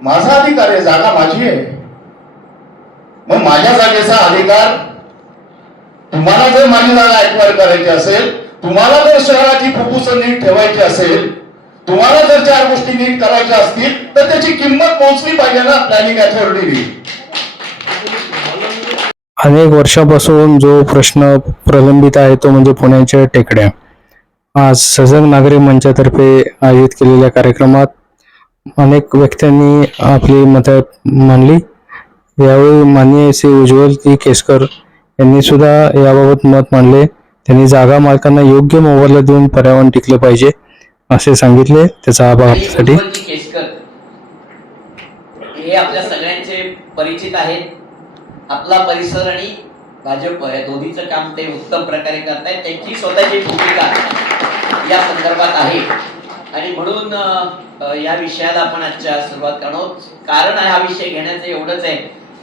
माझा अधिकार आहे जागा माझी आहे. मग माझ्या जागेचा अधिकार तुम्हाला जर माझी जागा एक्वायर करायची असेल तुम्हाला जर शहराची फुफ्फुस नीट ठेवायची असेल तुम्हाला जर चार गोष्टी नीट करायच्या असतील तर त्याची किंमत पोहोचली पाहिजे ना प्लॅनिंग अथॉरिटीने अनेक वर्षापासून जो प्रश्न प्रलंबित आहे तो म्हणजे पुण्याच्या टेकड्या. आज सजग नागरी मंचातर्फे आयोजित केलेल्या कार्यक्रमात अनेक व्यक्तींनी आपली मतं मांडली. यावेळी माननीय श्री उज्ज्वल ती केसकर यांनी सुद्धा याबाबत मत मांडले. त्यांनी जागा मालकांना योग्य मोबदला देऊन पर्यावरण टिकलं पाहिजे असे सांगितले. त्याचा आभार आपल्यासाठी. हे आपल्या सगळ्यांचे परिचित आहेत. आपला परिसर आणि भाजप या दोन्हीचं काम ते उत्तम प्रकारे करतायत. त्यांची स्वतःची भूमिका या संदर्भात आहे. आणि म्हणून या विषयाला आपण आजच्या सुरुवात करणार आहोत. कारण हा विषय घेण्याचं एवढंच आहे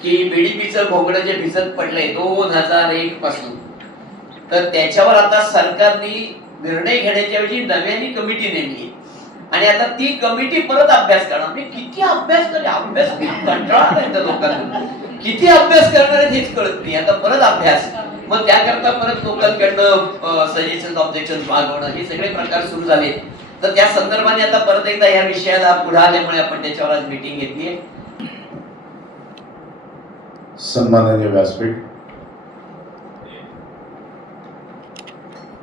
की बीडीपीचं भोगडं जे भिजत पडलंय दोन हजार एक पासून. तर त्याच्यावर आता सरकारने निर्णय घेण्याच्या ऐवजी नव्याने कमिटी नेमली. आणि आता ती कमिटी परत अभ्यास करणार. मी किती अभ्यास करेल अभ्यास कंटाळा लोकांना. किती अभ्यास करणार हेच कळत नाही. आता परत अभ्यास. मग त्याकरता परत लोकांकडनं सजेशन ऑब्जेक्शन मागवणं हे सगळे प्रकार सुरू झाले. तर त्या संदर्भाने आता परत एकदा या विषयाला पुढे आल्यामुळे आपण त्याच्यावर आज मिटिंग घेतली सन्माननीय व्यासपीठ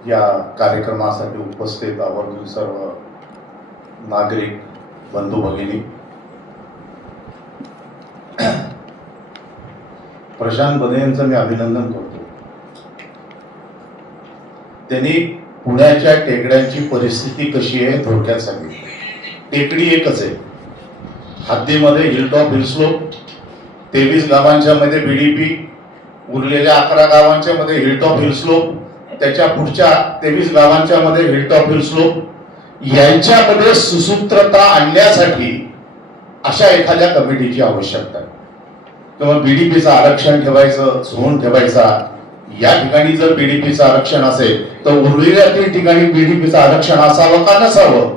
या कार्यक्रमासाठी उपस्थित आवर्जून सर्व नागरिक बंधू भगिनी प्रशांत बने यांचं मी अभिनंदन करतो. त्यांनी पुण्याच्या टेकड्यांची परिस्थिती कशी आहे थोडक्यात सांगितली टेकडी एकच आहे. हद्दीमध्ये हिलटॉप हिलस्लोप हिल तेवीस गावांच्या मध्ये बीडीपी उरलेल्या अकरा गावांच्या मध्ये हिलटॉप हिलस्लोप त्याच्या पुढच्या तेवीस गावांच्या मध्ये हिलटॉप हिलस्लोप यांच्यामध्ये सुसूत्रता आणण्यासाठी अशा एखाद्या कमिटीची आवश्यकता आहे. किंवा बीडीपीचं आरक्षण ठेवायचं झोन ठेवायचा या ठिकाणी जर बीडीपीचं आरक्षण असेल तर उरलेल्या तीन ठिकाणी बीडीपीचं आरक्षण असावं का नसावं?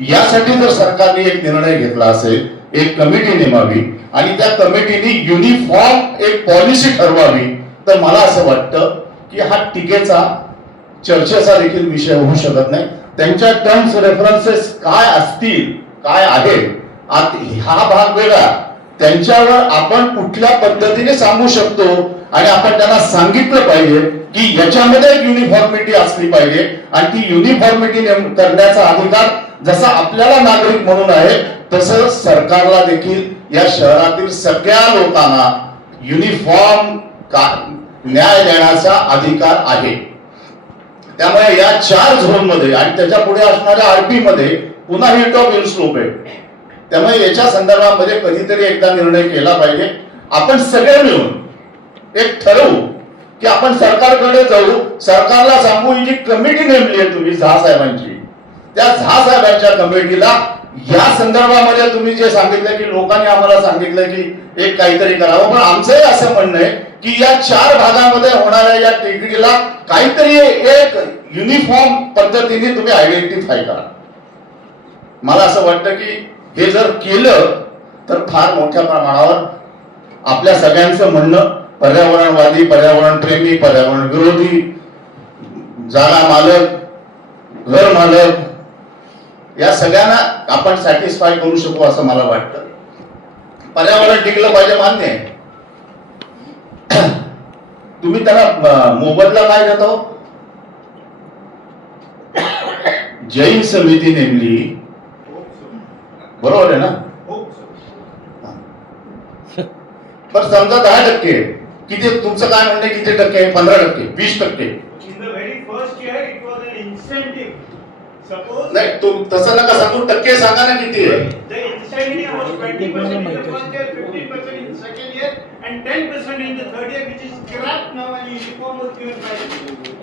यासाठी जर सरकारने एक निर्णय घेतला असेल एक कमिटी नेमावी आणि त्या कमिटीने युनिफॉर्म एक पॉलिसी ठरवावी तर मला असं वाटतं की हा टीकेचा चर्चेचा देखील विषय होऊ शकत नाही. त्यांच्या टर्म्स रेफरन्सेस काय असतील काय आहे हा भाग वेगळा. त्यांच्यावर आपण कुठल्या पद्धतीने सांगू शकतो? आणि आपण त्यांना सांगितलं पाहिजे की याच्यामध्ये युनिफॉर्मिटी असली पाहिजे. आणि ती युनिफॉर्मिटी करण्याचा अधिकार जसा आपल्याला नागरिक म्हणून आहे तसं सरकारला देखील या शहरातील सगळ्या लोकांना युनिफॉर्म न्याय देण्याचा अधिकार आहे. त्यामुळे या चार झोनमध्ये आणि त्याच्या पुढे असणाऱ्या आरपी मध्ये पुन्हा हिल टॉप इन्स्लोप आहे. त्यामुळे याच्या संदर्भामध्ये कधीतरी एकदा निर्णय केला पाहिजे. आपण सगळे मिळून एक ठरवू की आपण सरकारकडे जाऊ सरकारला सांगू ही जी कमिटी नेमली आहे तुम्ही झा साहेबांची त्या झा साहेबांच्या कमिटीला या संदर्भामध्ये तुम्ही जे सांगितलं की लोकांनी आम्हाला सांगितलं की एक काहीतरी करावं. पण आमचंही असं म्हणणं आहे की या चार भागामध्ये होणाऱ्या या टेकडीला काहीतरी एक युनिफॉर्म पद्धतीने तुम्ही आयडेंटिफाय करा. मला असं वाटतं की हे जर केलं तर फार मोठ्या प्रमाणावर आपल्या सगळ्यांचं म्हणणं पर्यावरणवादी पर्यावरण प्रेमी पर्यावरण विरोधी जागा मालक घर मालक या सगळ्यांना आपण सॅटिस्फाय करू शकू असं मला वाटतं. पर्यावरण टिकलं पाहिजे मान्य आहे. तुम्ही त्याला मोबदला काय देतो जैन समिती नेमली. बरोबर आहे ना? पण समजा दहा टक्के किती तुमचं काय म्हणणं किती टक्के आहे? पंधरा टक्के वीस टक्के. नाही तू तसं नका सांगू टक्के सांगा ना किती आहे.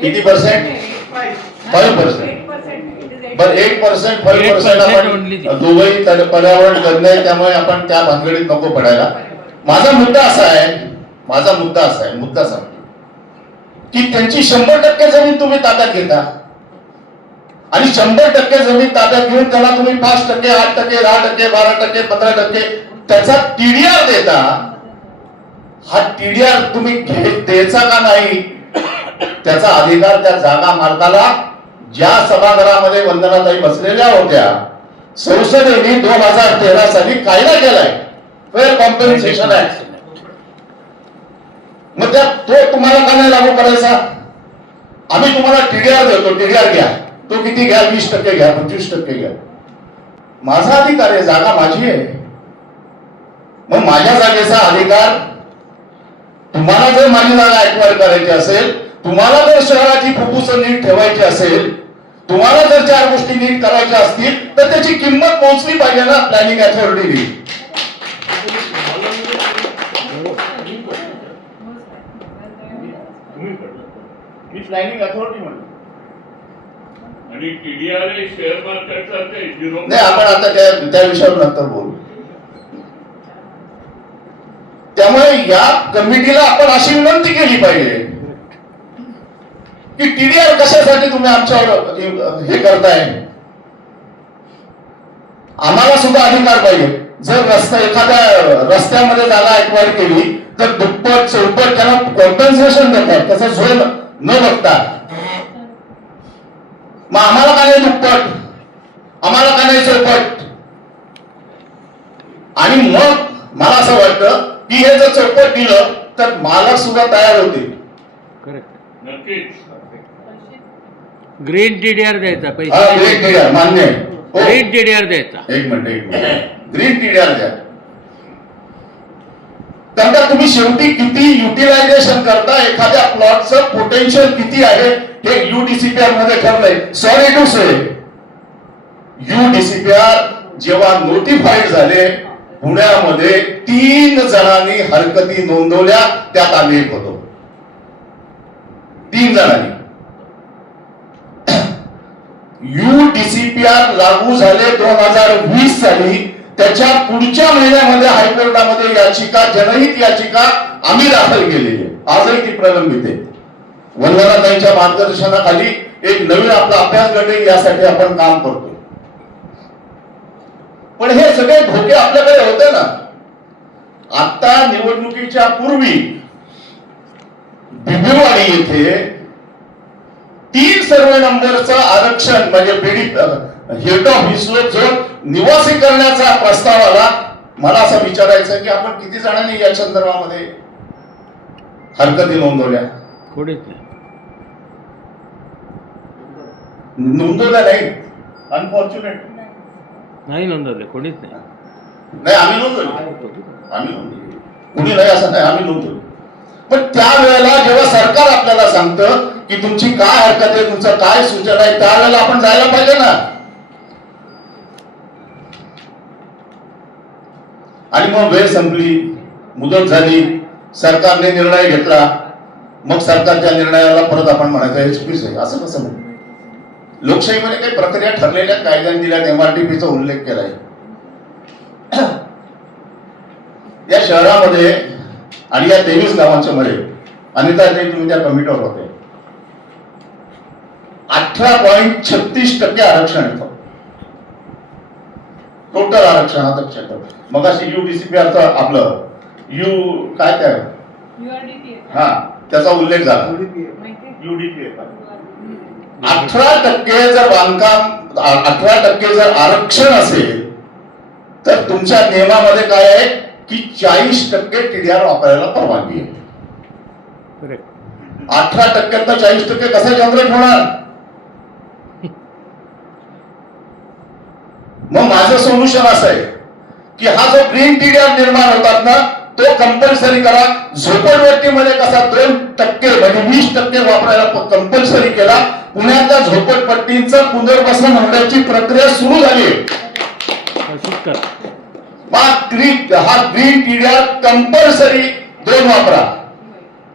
किती पर्सेंट फाईव्ह पर्सेंट बरं एक पर्सेंट फाईव्ह पर्सेंट आपण दुबई पर्यावरण करणे त्यामुळे आपण त्या भानगडीत नको पडायला. माझा मुद्दा असा आहे माझा मुद्दा असा आहे मुद्दा सांगतो की त्यांची शंभर टक्के जमीन तुम्ही ताब्यात घेता. आणि शंभर टक्के जमीन ताब्यात घेऊन त्याला तुम्ही पाच टक्के आठ टक्के दहा टक्के बारा टक्के पंधरा टक्के त्याचा टीडीआर देता. हा टीडीआर तुम्ही द्यायचा का नाही? त्याचा अधिकार त्या जागा मालकाला ज्या सभागृहामध्ये वंदनाताई बसलेल्या होत्या संसदेने दोन हजार तेरा साली कायदा केलाय. फेअर कॉम्पेन्सेशन ऍक्ट मग त्या तो तुम्हाला का नाही लागू करायचा? आम्ही तुम्हाला टीडीआर देतो टीडीआर घ्या. तो किती घ्या? वीस टक्के घ्या पंचवीस टक्के घ्या. माझा अधिकार आहे जागा माझी आहे. मग माझ्या जागेचा अधिकार तुम्हाला जर माझी जागा ऍक्वायर करायची असेल तुम्हाला जर शहराची फुफ्फुस नीट ठेवायची असेल तुम्हाला जर चार गोष्टी नीट करायच्या असतील तर त्याची किंमत पोहोचली पाहिजे ना प्लॅनिंग अथॉरिटीने प्लॅनिंग अथॉरिटी म्हणतो आणि टीडीआर हे शेअर मार्केटचा ते झिरो नाही आपण आता त्या त्या विषयावर नंतर बोलू. त्यामुळे या कमिटीला आपण अशी विनंती केली पाहिजे की टीडीआर कशासाठी तुम्ही आमच्यावर हे करताय? आम्हाला सुद्धा अधिकार पाहिजे. जर रस्ता एखाद्या रस्त्यामध्ये जागा एक्वायर केली तर दुप्पट चौपट त्यांना कॉम्पेन्सेशन देतात त्याचा झोन न बघता. मग आम्हाला का नाही दुप्पट आम्हाला का नाही चौपट? आणि मग मला असं वाटतं की हे जर चौपट दिलं तर मालक सुद्धा तयार नक्कीच. ग्रीन टीडीआर द्यायचा हा, ग्रीन पैसे टीडीआर मान्य आहे. हो. ग्रीन टीडीआर द्यायचा. एक मिनिट एक मिनिट. ग्रीन टीडीआर द्या. त्यांना तुम्ही शेवटी किती युटिलायझेशन करता एखाद्या प्लॉटचं पोटेन्शियल किती आहे हे युडीसीपीआरमध्ये ठरलंय. सॉरी टू से युडीसीपीआर जेव्हा नोटिफाईड झाले पुण्यामध्ये तीन जणांनी हरकती नोंदवल्या त्यात आम्ही एक होतो. तीन जणांनी. युडीसीपीआर लागू झाले दोन हजार वीस साली त्याच्या पुढच्या महिन्यामध्ये हायकोर्टामध्ये याचिका जनहित याचिका आम्ही दाखल केलेली आहे. आजही ती प्रलंबित आहे. वंदनाताईंच्या मार्गदर्शनाखाली एक नवीन आपला अभ्यास घडेल यासाठी आपण काम करतो. पण हे सगळे धोके आपल्याकडे होते ना. आता निवडणुकीच्या पूर्वी बिबेवाडी येथे तीन सर्वे नंबरचं आरक्षण म्हणजे पीडित हेड ऑफ जो निवासी करण्याचा प्रस्ताव आला मला असं विचारायचं की आपण किती जणांनी या संदर्भामध्ये हरकती नोंदवल्या? नोंदवल्या नाही अनफॉर्च्युनेट नाही नोंदवले कोणीच नाही. नाही आम्ही नोंदवली. आम्ही नोंदवली. कुणी नाही असं नाही आम्ही नोंदवली. पण त्यावेळेला जेव्हा सरकार आपल्याला सांगतं की तुमची काय हरकत आहे तुमचं काय सूचना आहे त्यावेळेला आपण जायला पाहिजे ना. आणि मग वेळ संपली मुदत झाली सरकारने निर्णय घेतला. मग सरकारच्या निर्णयाला परत आपण म्हणायचं हे चुकीच आहे. असं कसं म्हणू? लोकशाहीमध्ये काही प्रक्रिया ठरलेल्या कायद्याने दिल्यात एमआरटीपीचा उल्लेख केलाय. या शहरामध्ये आणि या तेवीस गावांच्या मध्ये अनिता जे तुम्ही त्या कमिटीवर होते. अठरा पॉईंट छत्तीस टक्के आरक्षण टोटल आरक्षण आता चेक करू. मग अशी युडीसीपीआरचं आपलं यू काय काय हा त्याचा उल्लेख झाला. अठरा टक्के जर बांधकाम अठरा टक्के जर आरक्षण असेल तर तुमच्या नियमामध्ये काय आहे की चाळीस टक्के टीडीआर वापरायला परवानगी आहे. अठरा टक्क्यात चाळीस टक्के कसं जनरेट होणार? मग माझं सोल्युशन असं आहे की हा जो ग्रीन टीडीआर निर्माण होतात ना तो कंपल्सरी करा. झोपडपट्टीमध्ये कसा दोन टक्के म्हणजे वीस टक्के वापरायला कंपल्सरी केला. पुण्यातल्या झोपडपट्टींचं पुनर्वसन होण्याची प्रक्रिया सुरू झाली. हा ग्रीन टीडीआर कंपल्सरी दोन वापरा.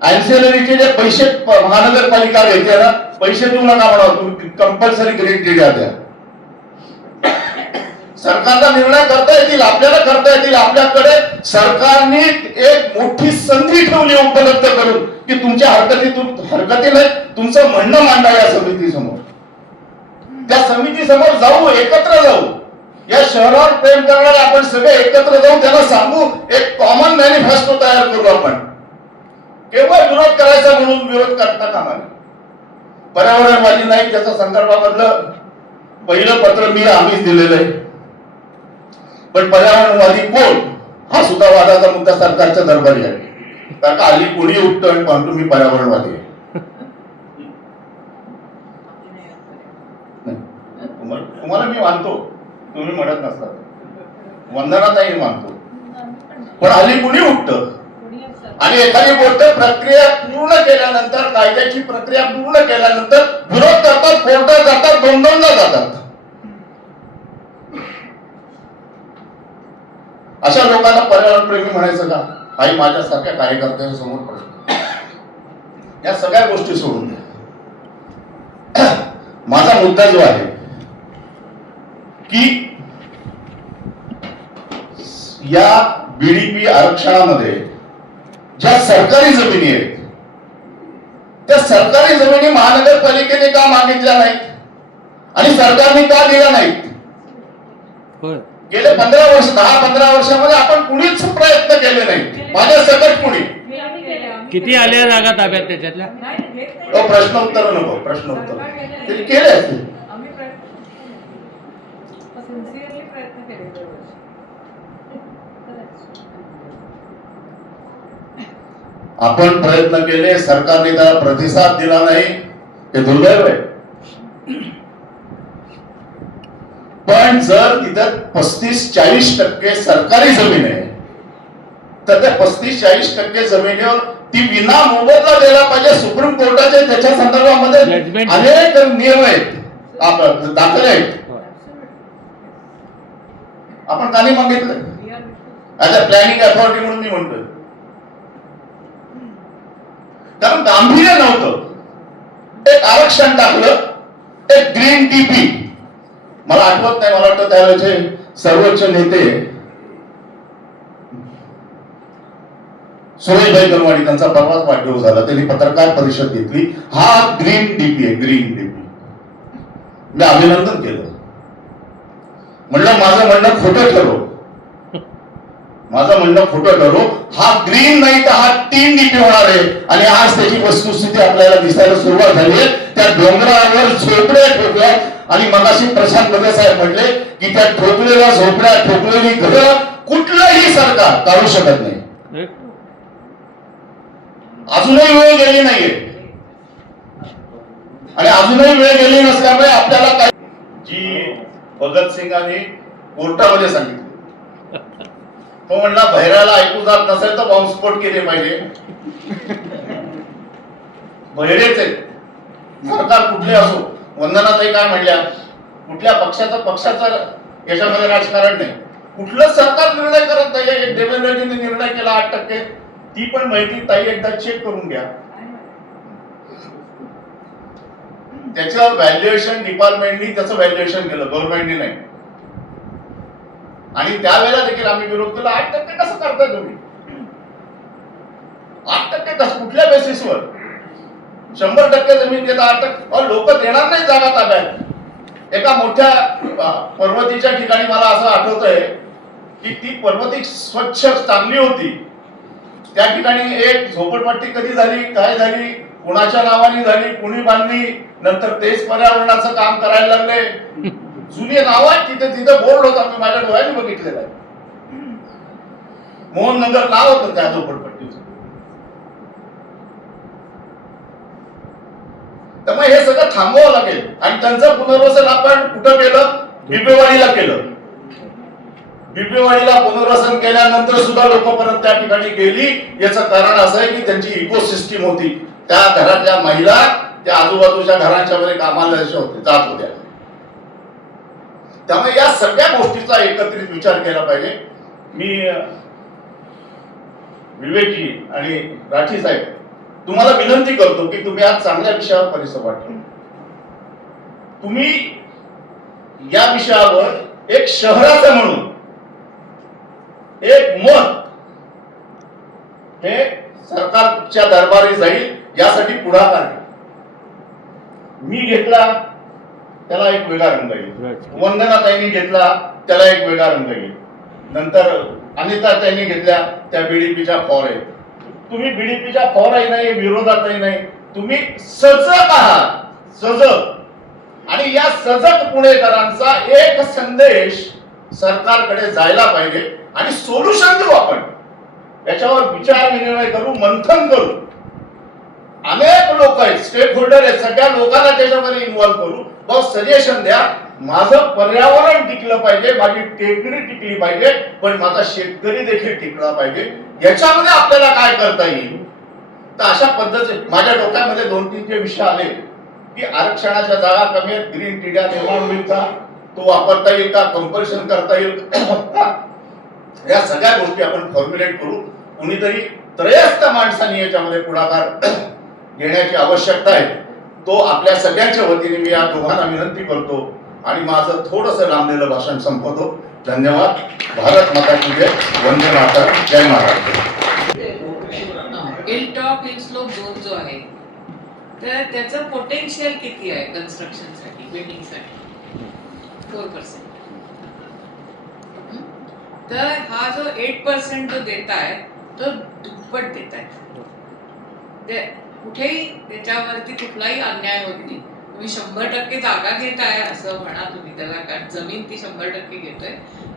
अँसेलरीचे जे पैसे महानगरपालिका घेते ना पैसे देऊ नका म्हणा तुम्ही कंपल्सरी ग्रीन टीडीआर द्या. सरकारला निर्णय करता येतील आपल्याला करता येतील. आपल्याकडे सरकारने एक मोठी संधी ठेवली उपलब्ध करून की तुमच्या हरकतीतून हरकती नाही तुमचं म्हणणं मांडा या समितीसमोर. त्या समितीसमोर जाऊ एकत्र जाऊ. या शहरावर प्रेम करणारे आपण सगळे एकत्र जाऊन त्यांना सांगू एक कॉमन मॅनिफेस्टो तयार करू आपण. केवळ विरोध करायचा म्हणून विरोध करता कामा पर्यावरणवादी नाही त्याच्या संदर्भामधलं पहिलं पत्र मी आम्हीच दिलेलं आहे. पण पर्यावरणवादी कोण? हा सुद्धा वादाचा मुद्दा सरकारच्या दरबारी आहे. कारण का अली कोणी उठतं आणि म्हणतो मी पर्यावरणवादी आहे? तुम्हाला मी मानतो. तुम्ही म्हणत नसतात वंदनाताही मानतो. पण अली कुणी उठतं? आणि एखादी गोष्ट प्रक्रिया पूर्ण केल्यानंतर कायद्याची प्रक्रिया पूर्ण केल्यानंतर विरोध करतात कोर्टात जातात दोन दोनदा जातात. अशा लोकांना पर्यावरण प्रेमी म्हणायचं का? काही माझ्यासारख्या कार्यकर्त्यांच्या समोर प्रश्न. या सगळ्या गोष्टी सोडून द्या. माझा मुद्दा जो आहे की या बीडीपी आरक्षणामध्ये ज्या सरकारी जमिनी आहेत त्या सरकारी जमिनी महानगरपालिकेने का मागितल्या नाहीत? आणि सरकारने का दिल्या नाहीत? गेले पंधरा वर्ष दहा पंधरा वर्षामध्ये आपण कुणीच प्रयत्न केले नाही. माझ्या सकट कुणी? किती आल्या जागा ताब्यात त्याच्यातल्या? अहो, प्रश्न उत्तर नको प्रश्न उत्तर. ते केले आपण प्रयत्न केले सरकारने त्याला प्रतिसाद दिला नाही. हे दुर्दैव आहे. पण जर तिथं पस्तीस चाळीस टक्के सरकारी जमीन आहे तर त्या पस्तीस चाळीस टक्के जमिनीवर ती विना मोबदला द्यायला पाहिजे. सुप्रीम कोर्टाचे त्याच्या संदर्भामध्ये. अनेक नियम आहेत. दाखले आहेत. आपण का नाही मागितलं? अ प्लॅनिंग अथॉरिटी म्हणून मी म्हणतोय. कारण गांभीर्य नव्हतं. एक आरक्षण टाकलं एक ग्रीन टीपी मला आठवत नाही मला वाटतं त्यावेळेचे सर्वोच्च नेते सुरेशभाई गणवाडी त्यांचा परवाच वाढदिवस झाला. त्यांनी पत्रकार परिषद घेतली. हा ग्रीन डीपी आहे ग्रीन डीपी मी अभिनंदन केलं. म्हणलं माझं म्हणणं खोटं ठरव माझं म्हणणं खोटं ठरो. हा ग्रीन नाही तर हा तीन डीपी होणार आहे. आणि आज त्याची वस्तुस्थिती आपल्याला दिसायला सुरुवात झाली आहे. त्या डोंगरावर झोपड्या ठोकल्या आणि मगाशी प्रशांत बगे साहेब म्हटले की त्या ठोकलेल्या झोपड्या ठोकलेली घरं कुठलंही सरकार काढू शकत नाही. अजूनही वेळ गेली नाहीये. आणि अजूनही वेळ गेली नसल्यामुळे आपल्याला काय जी भगतसिंगांनी कोर्टामध्ये सांगितलं. तो म्हणला भैराला ऐकू जात नसेल तर बॉम्बस्फोट केले पाहिजे. बहिरेच. आहेत सरकार कुठले असो. वंदनाताई काय म्हणल्या? कुठल्या पक्षाचं पक्षाचं याच्यामध्ये राजकारण नाही. कुठलं सरकार निर्णय करत नाही देवेंद्रजींनी निर्णय केला आठ टक्के. ती पण माहिती ताई एकदा चेक करून घ्या. त्याचं व्हॅल्युएशन डिपार्टमेंटनी त्याचं व्हॅल्युएशन केलं. गव्हर्नमेंटने नाही. आणि त्यावेळेला देखील आम्ही विरोध केला. आठ टक्के कसं करताय तुम्ही? आठ टक्के कसं? कुठल्या बेसिसवर शंभर टक्के जमीन देता आठ लोक देणार नाही जागा ताब्यात. एका मोठ्या पर्वतीच्या ठिकाणी मला असं आठवत आहे की ती पर्वती स्वच्छ चांगली होती. त्या ठिकाणी एक झोपडपट्टी कधी झाली काय झाली कुणाच्या नावाने झाली कुणी बांधली नंतर तेच पर्यावरणाचं काम करायला लागले. जुनी नाव आहेत तिथे तिथे बोर्ड होता मी माझ्या डोळ्याने बघितलेला आहे. मोहन नगर नाव होतं त्या झोपडपट्टीचं त्यामुळे हे सगळं थांबवावं लागेल. आणि त्यांचं पुनर्वसन आपण कुठं केलं? बिबेवाडीला केलं. बिबेवाडीला पुनर्वसन केल्यानंतर सुद्धा लोक परत त्या ठिकाणी गेली. याचं कारण असं आहे की त्यांची इकोसिस्टीम होती. त्या घरातल्या महिला त्या आजूबाजूच्या घरांच्या मध्ये कामाला जायच्या होते जात होत्या. त्यामुळे या सगळ्या गोष्टीचा एकत्रित विचार केला पाहिजे. मी विवेकी विवेकजी आणि राठी साहेब तुम्हाला विनंती करतो की तुम्ही आज चांगल्या विषयावर परिसर वाटतो तुम्ही या विषयावर एक शहराचं म्हणून एक मत हे सरकारच्या दरबारी जाईल यासाठी पुढाकार घ्या. मी घेतला त्याला एक वेगळा रंग येईल. वंदनाताईंनी घेतला त्याला एक वेगळा रंग येईल नंतर अनिता त्यांनी घेतल्या त्या बीडीपीच्या फॉर आहेत तुम्ही बीडीपीच्या फॉरही नाही विरोधातही नाही. तुम्ही सजग आहात. सजग. आणि या सजग पुणेकरांचा एक संदेश सरकारकडे जायला पाहिजे आणि सोल्युशन देऊ आपण. याच्यावर विचार विनिमय करू मंथन करू. अनेक लोक आहेत. स्टेक होल्डर आहेत. सगळ्या लोकांना त्याच्यामध्ये इन्व्हॉल्व करू. बघ सजेशन द्या. माझं पर्यावरण टिकलं पाहिजे माझी टेकडी टिकली पाहिजे पण माझा शेतकरी देखील टिकला पाहिजे. याच्यामध्ये आपल्याला काय करता येईल? तर अशा पद्धती माझ्या डोक्यामध्ये दोन तीन जे विषय आले की आरक्षणाच्या जागा कमी आहेत ग्रीन टिड्या निर्माण होईल का तो वापरता येईल का कंपल्शन करता येईल. का या सगळ्या गोष्टी आपण फॉर्म्युलेट करू. कुणीतरी त्रयस्थ माणसांनी याच्यामध्ये पुढाकार घेण्याची आवश्यकता आहे. तो आपल्या सगळ्यांच्या वतीने मी या दोघांना विनंती करतो. आणि माझं थोडस लांबलेलं भाषण संपवतो. धन्यवाद. भारत माता की जय. वंदे माता जय Maharashtra hill top hill slope zone जो आहे तर त्याचं पोटेन्शियल किती आहे कन्स्ट्रक्शनसाठी बिल्डिंगसाठी फोर पर्सेंट तर हा जो एट पर्सेंट जो देत आहे तो दुप्पट देत आहे ते कुठेही त्याच्यावरती कुठलाही अन्याय होत नाही. तुम्ही शंभर टक्के जागा घेत आहे असं म्हणा तुम्ही त्याला कारण जमीन ती शंभर टक्के घेतोय.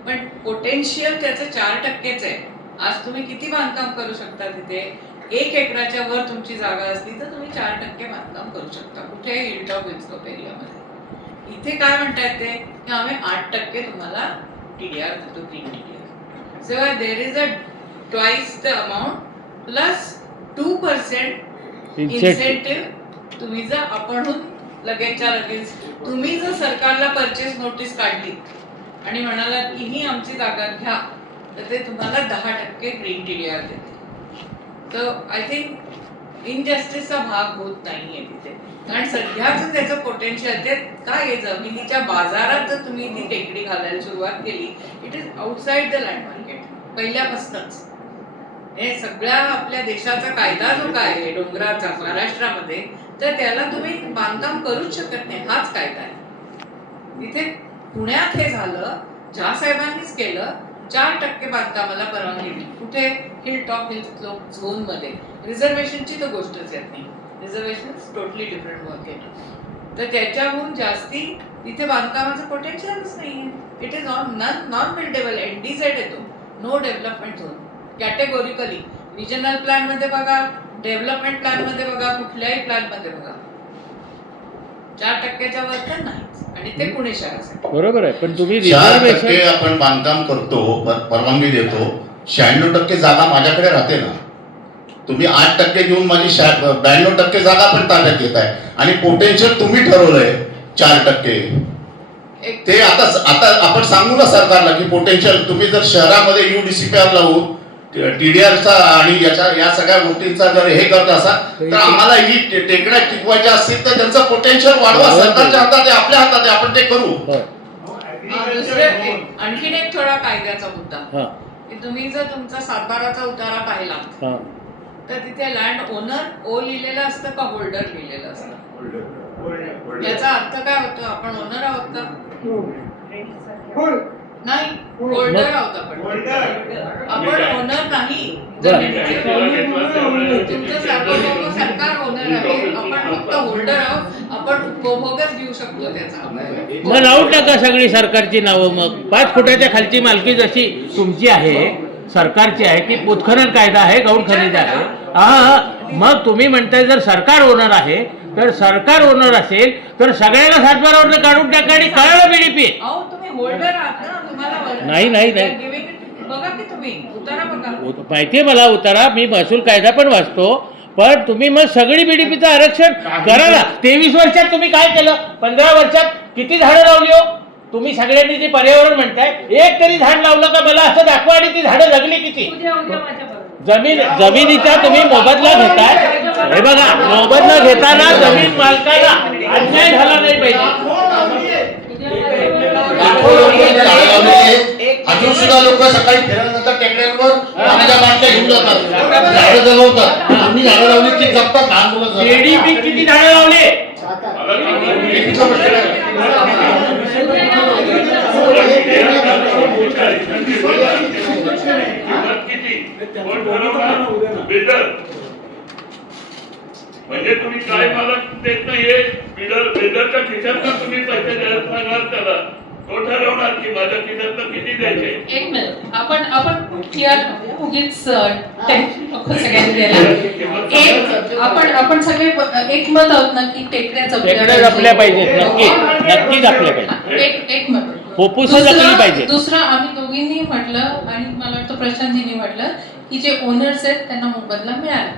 पण पोटेन्शियल त्याचं चार टक्केच आहे. आज तुम्ही किती बांधकाम करू शकता तिथे? एक एकराच्या वर तुमची जागा असली तर तुम्ही चार टक्के बांधकाम करू शकता. कुठे हिल टॉप हिल्सटॉप एरियामध्ये? इथे काय म्हणतायत ते? की आम्ही आठ टक्के तुम्हाला टीडीआर देतो green TDR so there is a twice the amount plus two percent. Incentive तुम्ही जर आपणहून लगेचच्या लगेच. तुम्ही जर सरकारला परचेस नोटीस काढली आणि म्हणालात की ही आमची जागा घ्या तर ते तुम्हाला दहा टक्के ग्रीन टीडीआर देते तर आय थिंक इनजस्टिसचा भाग होत नाहीये तिथे. कारण सध्याचं त्याचं पोटेन्शियल ते काय आहे जमिनीच्या बाजारात जर तुम्ही ती टेकडी घालायला सुरुवात केली it is outside the land market पहिल्यापासूनच. हे सगळ्या आपल्या देशाचा कायदा जो काय आहे डोंगराचा महाराष्ट्रामध्ये तर त्याला तुम्ही बांधकाम करूच शकत नाही. हाच कायदा आहे. इथे पुण्यात हे झालं ज्या साहेबांनीच केलं चार टक्के बांधकामाला परवानगी दिली कुठे? हिल टॉप हिल स्लोप झोनमध्ये. रिझर्वेशनची तर गोष्टच येत नाही. रिझर्वेशन टोटली डिफरंट वर्क आहे. तर त्याच्याहून जास्ती तिथे बांधकामाचं पोटेन्शियलच नाही it is non non non buildable NDZ येतो. No development zone categorically regional प्लॅनमध्ये बघा. डेव्हलपमेंट प्लॅनमध्ये बघा कुठल्याही प्लॅनमध्ये बघा. चार टक्क्याच्या वर तर नाहीच. आणि ते पुणे शहरासाठी. बरोबर आहे पण तुम्ही चार टक्के आपण बांधकाम करतो पर- परवानगी देतो. शहाण्णव टक्के जागा माझ्याकडे राहते ना. तुम्ही आठ टक्के घेऊन माझी ब्याण्णव टक्के जागा पण ताब्यात घेत आहे. आणि पोटेन्शियल तुम्ही ठरवलंय चार टक्के. एक ते आता आता आपण सांगू ना सरकारला की पोटेन्शियल तुम्ही जर शहरामध्ये युडीसीपीआर लावून टीडीआरचा आणि याच्या या सगळ्या गोष्टींचा जर हे करत असाल तर आम्हाला ही टेकड्या टिकवायच्या असतील तर त्यांचं पोटेन्शियल वाढवा. सरकारच्या हातात आहे आपल्या हातात आहे आपण ते करू. हा, आणखीन एक थोडा कायद्याचा मुद्दा. हा. की तुम्ही जर तुमचा सातबाराचा उतारा पाहिला हा. तर तिथे लँड ओनर ओ लिहिलेलं असतं का होल्डर लिहिलेलं असतं? याचा अर्थ काय होतो? आपण ओनर आहोत का? नाही होल्डर आहोत आपण. आपण ओनर नाही जमिनीचे. तुमचं सार्वभौम सरकार ओनर आहे. आपण फक्त होल्डर आहोत. आपण उपभोगच घेऊ शकतो त्याचा. मग लावून टाका सगळी सरकारची नावं मग. पाच फुटाच्या खालची मालकी जशी तुमची आहे सरकारची आहे की उत्खनन कायदा आहे गौण खनिज आहे. हा मग तुम्ही म्हणताय जर सरकार ओनर आहे तर सरकार ओनर असेल तर सगळ्याला सातबारावरनं काढून टाका आणि कळलं बीडीपी नाही, नाही, नाही. Giving it- बघा की तुम्ही. उतारा बघा. माहितीये मला उतारा मी महसूल कायदा पण वाचतो पण तुम्ही मग सगळी बीडीपीचं आरक्षण करा ना तेवीस वर्षात तुम्ही काय केलं? पंधरा वर्षात किती झाडं लावली हो? तुम्ही सगळ्यांनी जे पर्यावरण म्हणताय एक तरी झाड लावलं का मला असं दाखवा आणि ती झाडं जगली किती? जमीन जमिनीचा तुम्ही मोबदला घेताय. हे बघा मोबदला घेताना जमीन मालकाला अन्याय झाला नाही पाहिजे. अजून सुद्धा लोक सकाळी फिरल्यानंतर टेकड्यांवर पाण्याच्या बाटल्या घेऊन जातात. झाडं जगवतात. आम्ही झाडं लावली की जगतात लहान मुलं किती झाडं लावली? म्हणजे तुम्ही काय मला देत नाहीये? बिल्डर बिल्डरच्या खिशातनं तुम्ही पैसे द्यायला सांगणार त्याला. तो ठरवणार की माझ्या खिशातनं किती द्यायचे? एक मिनिट. आपण आपण क्लिअर उगीच एक आपण आपण सगळे ब- एक मत आहोत ना की टेकड्या जपल्या टेकड्या जपल्या पाहिजेत नक्की. नक्की जपल्या पाहिजे एक एक मत. फुफ्फुसं जपली दुसरं- आम्ही दोघींनी म्हटलं आणि मला वाटतं प्रशांतजींनी म्हटलं की जे ओनर्स आहेत त्यांना मोबदला मिळाला.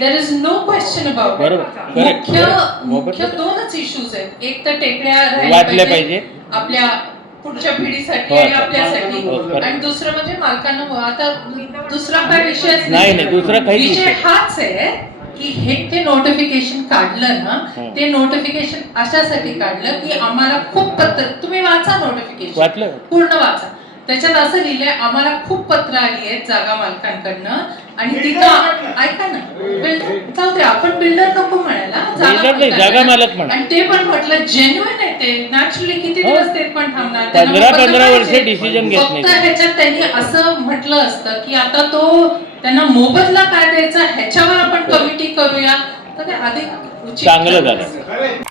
There is no question about. मुख्य. मुख्य दोनच इश्यूज आहेत. एक तर टेकड्या पाहिजेत. पाहिजे. आपल्या पुढच्या पिढीसाठी हो, आणि. आपल्यासाठी हो, correct. आणि दुसरं म्हणजे मालकांना आता दुसरा काय विषयच नाही, नाही, दुसरा काहीच विषय विषय. हाच आहे की हे ते नोटिफिकेशन काढलं ना हं. ते नोटिफिकेशन अशासाठी काढलं की आम्हाला खूप पत्र तुम्ही वाचा नोटिफिकेशन वाचलं पूर्ण वाचा त्याच्यात असं लिहिलंय आम्हाला खूप पत्र आली आहेत जागा मालकांकडनं. आणि तिथं ऐका ना. बिल्डर जाऊ दे आपण बिल्डर नको म्हणायला. Builder नाही, जागा मालक म्हणा. आणि ते पण म्हटलं जेन्युइन आहे ते. नॅचरली किती हो. दिवस ते पण थांबणार? फक्त ते. ह्याच्यात त्यांनी असं म्हटलं असतं की आता तो त्यांना मोबदला काय द्यायचा? ह्याच्यावर आपण कमिटी करूया. तर ते अधिक चांगलं. झालं.